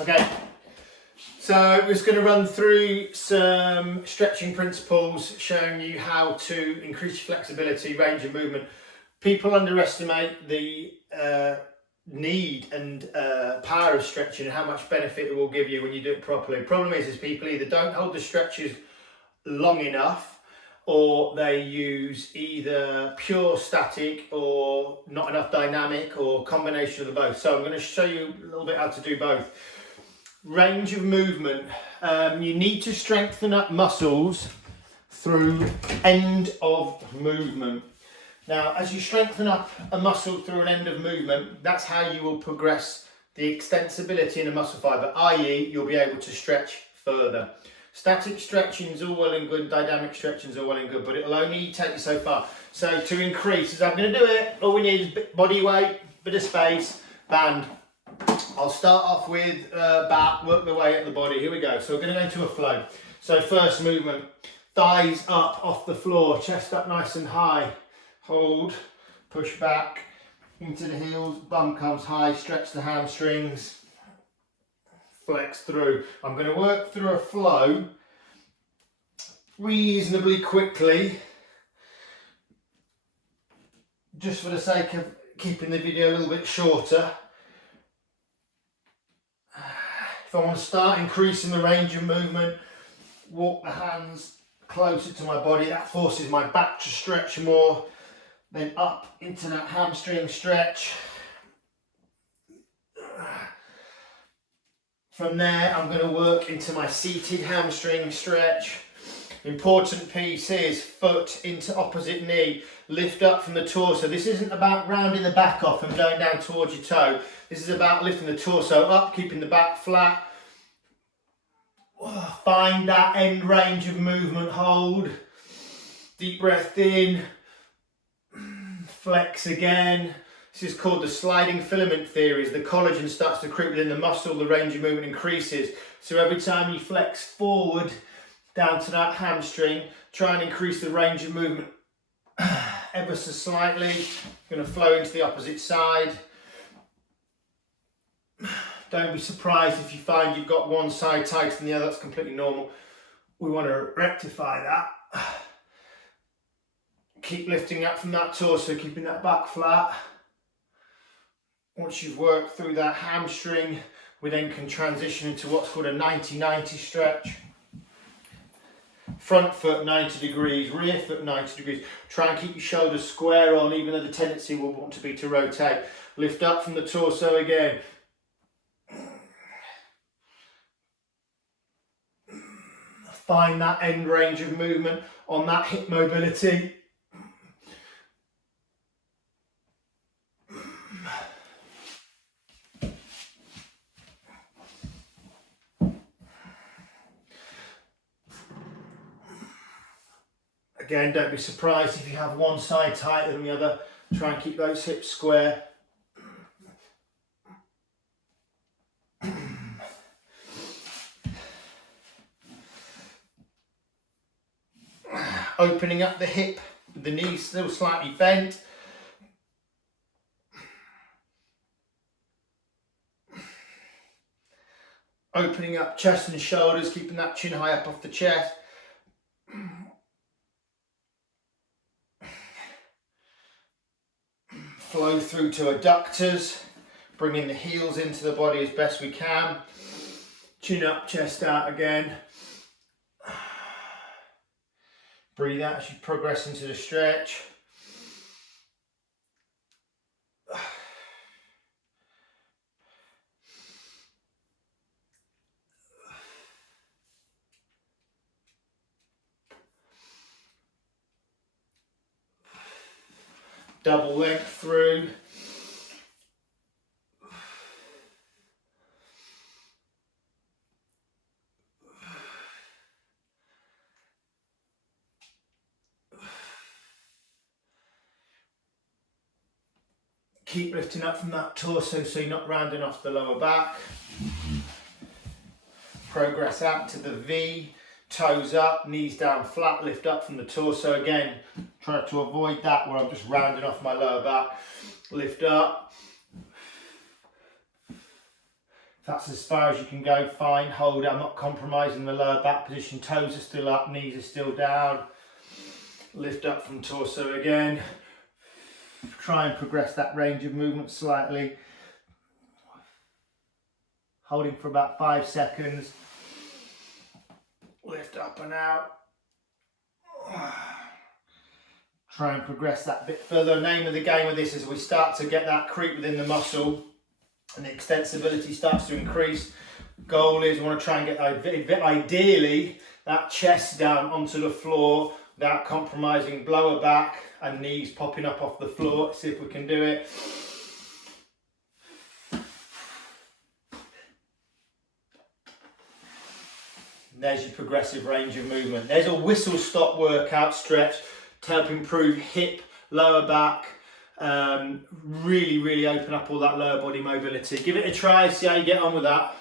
Okay, so we're just going to run through some stretching principles showing you how to increase your flexibility, range of movement. People underestimate the need and power of stretching and how much benefit it will give you when you do it properly. The problem is people either don't hold the stretches long enough, or they use either pure static or not enough dynamic, or combination of the both. So I'm going to show you a little bit how to do both. Range of movement. You need to strengthen up muscles through end of movement. Now, as you strengthen up a muscle through an end of movement, that's how you will progress the extensibility in a muscle fibre, i.e. you'll be able to stretch further. Static stretching is all well and good, dynamic stretching is all well and good, but it'll only take you so far. So to increase, as I'm going to do it, all we need is body weight, bit of space, band. I'll start off with back, work the way at the body. Here we go. So we're going to go into a flow. So first movement, thighs up off the floor, chest up nice and high. Hold, push back into the heels, bum comes high, stretch the hamstrings. Flex through. I'm going to work through a flow reasonably quickly, just for the sake of keeping the video a little bit shorter. If I want to start increasing the range of movement, walk the hands closer to my body, that forces my back to stretch more, then up into that hamstring stretch. From there, I'm going to work into my seated hamstring stretch. Important piece is foot into opposite knee. Lift up from the torso. This isn't about rounding the back off and going down towards your toe. This is about lifting the torso up, keeping the back flat. Find that end range of movement, hold. Deep breath in. Flex again. This is called the sliding filament theory. As the collagen starts to creep within the muscle, the range of movement increases. So every time you flex forward down to that hamstring, try and increase the range of movement ever so slightly. I'm going to flow into the opposite side. Don't be surprised if you find you've got one side tighter than the other. That's completely normal. We want to rectify that. Keep lifting up from that torso, keeping that back flat. Once you've worked through that hamstring, we then can transition into what's called a 90-90 stretch. Front foot 90 degrees, rear foot 90 degrees. Try and keep your shoulders square on, even though the tendency will want to be to rotate. Lift up from the torso again. Find that end range of movement on that hip mobility. Again, don't be surprised if you have one side tighter than the other. Try and keep those hips square. Opening up the hip, the knee still slightly bent. Opening up chest and shoulders, keeping that chin high up off the chest. Flow through to adductors, bringing the heels into the body as best we can. Chin up, chest out again. Breathe out as you progress into the stretch. Double length through. Keep lifting up from that torso so you're not rounding off the lower back. Progress out to the V, toes up, knees down flat, lift up from the torso again. Try to avoid that where I'm just rounding off my lower back. Lift up. If that's as far as you can go, fine, hold it. I'm not compromising the lower back position. Toes are still up, knees are still down. Lift up from torso again. Try and progress that range of movement slightly. Holding for about 5 seconds. Lift up and out. Try and progress that bit further. Name of the game with this is we start to get that creep within the muscle and the extensibility starts to increase. Goal is we want to try and get ideally that chest down onto the floor without compromising lower back and knees popping up off the floor. Let's see if we can do it. There's your progressive range of movement. There's a whistle stop workout stretch to help improve hip, lower back, really open up all that lower body mobility. Give it a try, see how you get on with that.